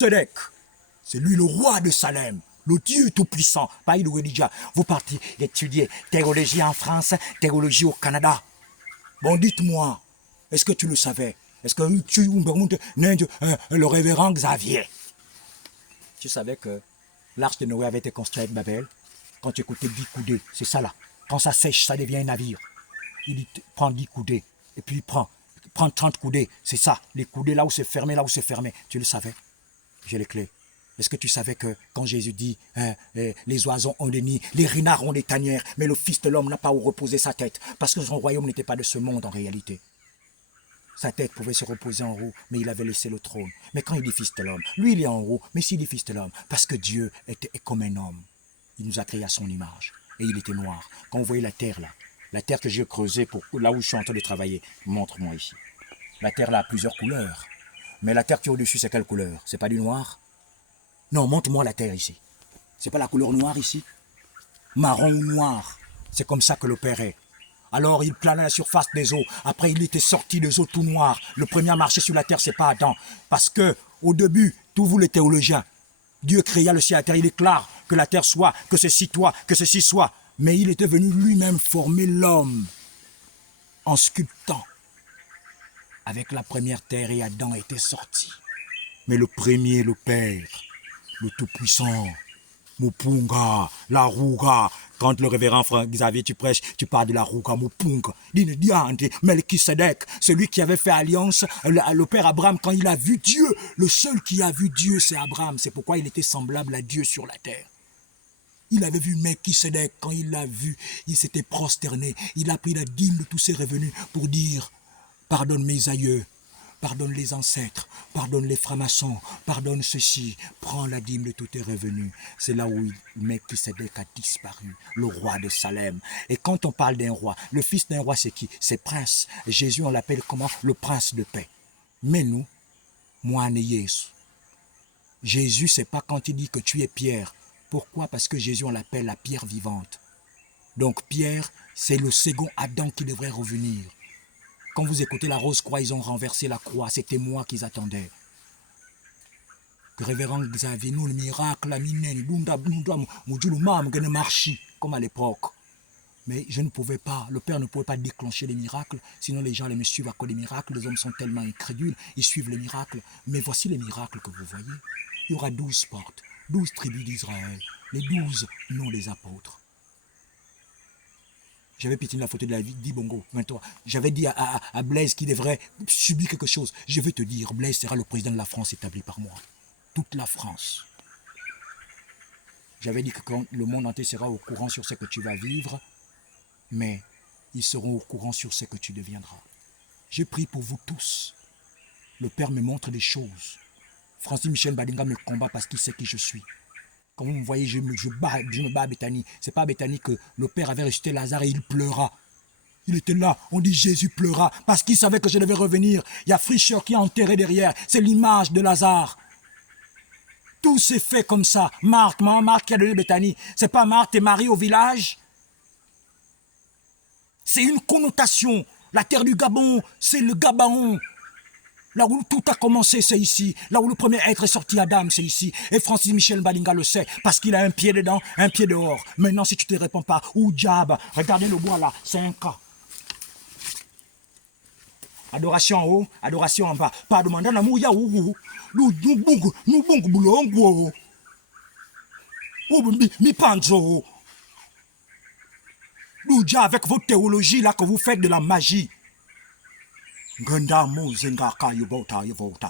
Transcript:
Tzedek, c'est lui le roi de Salem, le Dieu tout-puissant. Paï de Wedija, vous partez étudier théologie en France, théologie au Canada. Bon, dites-moi, est-ce que tu le savais? Est-ce que tu le révérend Xavier? Tu savais que l'arche de Noé avait été construite avec Babel? Quand tu écoutais 10 coudées, c'est ça là. Quand ça sèche, ça devient un navire. Il dit, prends 10 coudées, et puis il prend 30 coudées. C'est ça, les coudées là où c'est fermé, là où c'est fermé. Tu le savais? J'ai les clés. Est-ce que tu savais que quand Jésus dit les oiseaux ont des nids, les renards ont des tanières, mais le Fils de l'homme n'a pas où reposer sa tête, parce que son royaume n'était pas de ce monde en réalité. Sa tête pouvait se reposer en haut, mais il avait laissé le trône. Mais quand il dit Fils de l'homme, lui il est en haut, mais s'il dit Fils de l'homme, parce que Dieu est comme un homme. Il nous a créé à son image, et il était noir. Quand vous voyez la terre là, la terre que j'ai creusée pour là où je suis en train de travailler, montre-moi ici. La terre là a plusieurs couleurs, mais la terre qui est au-dessus, c'est quelle couleur? C'est pas du noir? Non, montre-moi la terre ici. C'est pas la couleur noire ici? Marron ou noir? C'est comme ça que le Père est. Alors il planait à la surface des eaux. Après il était sorti des eaux tout noir. Le premier à marcher sur la terre, c'est pas Adam. Parce que au début, tous vous les théologiens, Dieu créa le ciel et la terre. Il déclare que la terre soit, que ceci soit, que ceci soit. Mais il était venu lui-même former l'homme en sculptant avec la première terre et Adam était sorti. Mais le premier, le Père, le Tout-Puissant, Mupunga, la Ruga. Quand le révérend Frère Xavier, tu prêches, tu parles de la Ruga, Mupunga. Dine diante, Melchisedec, celui qui avait fait alliance, le père Abraham, quand il a vu Dieu, le seul qui a vu Dieu, c'est Abraham. C'est pourquoi il était semblable à Dieu sur la terre. Il avait vu Melchisedec, quand il l'a vu, il s'était prosterné. Il a pris la dîme de tous ses revenus pour dire, pardonne mes aïeux. Pardonne les ancêtres, pardonne les francs-maçons, pardonne ceci, prends la dîme de tous tes revenus. C'est là où Melchisedec a disparu, le roi de Salem. Et quand on parle d'un roi, le fils d'un roi c'est qui? C'est prince. Jésus on l'appelle comment? Le prince de paix. Mais nous, moi Jésus. Jésus c'est pas quand il dit que tu es Pierre. Pourquoi? Parce que Jésus on l'appelle la pierre vivante. Donc Pierre c'est le second Adam qui devrait revenir. Quand vous écoutez la Rose-Croix, ils ont renversé la croix. C'était moi qu'ils attendaient. Que révérend Xavier, nous, le miracle, la minène, comme à l'époque. Mais je ne pouvais pas, le Père ne pouvait pas déclencher les miracles, sinon les gens allaient me suivre à cause des miracles. Les hommes sont tellement incrédules, ils suivent les miracles. Mais voici les miracles que vous voyez. Il y aura 12 portes, 12 tribus d'Israël, les 12 noms des apôtres. J'avais pétiné la photo de la vie, dit Bongo, maintenant. J'avais dit à Blaise qu'il devrait subir quelque chose. Je vais te dire, Blaise sera le président de la France établi par moi. Toute la France. J'avais dit que quand le monde entier sera au courant sur ce que tu vas vivre, mais ils seront au courant sur ce que tu deviendras. Je prie pour vous tous. Le Père me montre des choses. Francis Michel Badinga me combat parce qu'il sait qui je suis. Quand vous me voyez, je me bats à Béthanie. Ce n'est pas à Béthanie que le Père avait ressuscité Lazare et il pleura. Il était là, on dit Jésus pleura, parce qu'il savait que je devais revenir. Il y a Frischeur qui est enterré derrière, c'est l'image de Lazare. Tout s'est fait comme ça. Marthe qui a donné Béthanie, c'est pas Marthe et Marie au village. C'est une connotation. La terre du Gabon, c'est le Gabaon. Là où tout a commencé, c'est ici. Là où le premier être est sorti, Adam, c'est ici. Et Francis Michel Badinga le sait, parce qu'il a un pied dedans, un pied dehors. Maintenant, si tu ne te réponds pas, ou diable, regardez le bois là, c'est un cas. Adoration en haut, adoration en bas. Pas demander à mouya ou nous bungu boulongo. Ou mi panzo. Nous déjà avec votre théologie là que vous faites de la magie. Ganda mo zenga ka yobota yobota.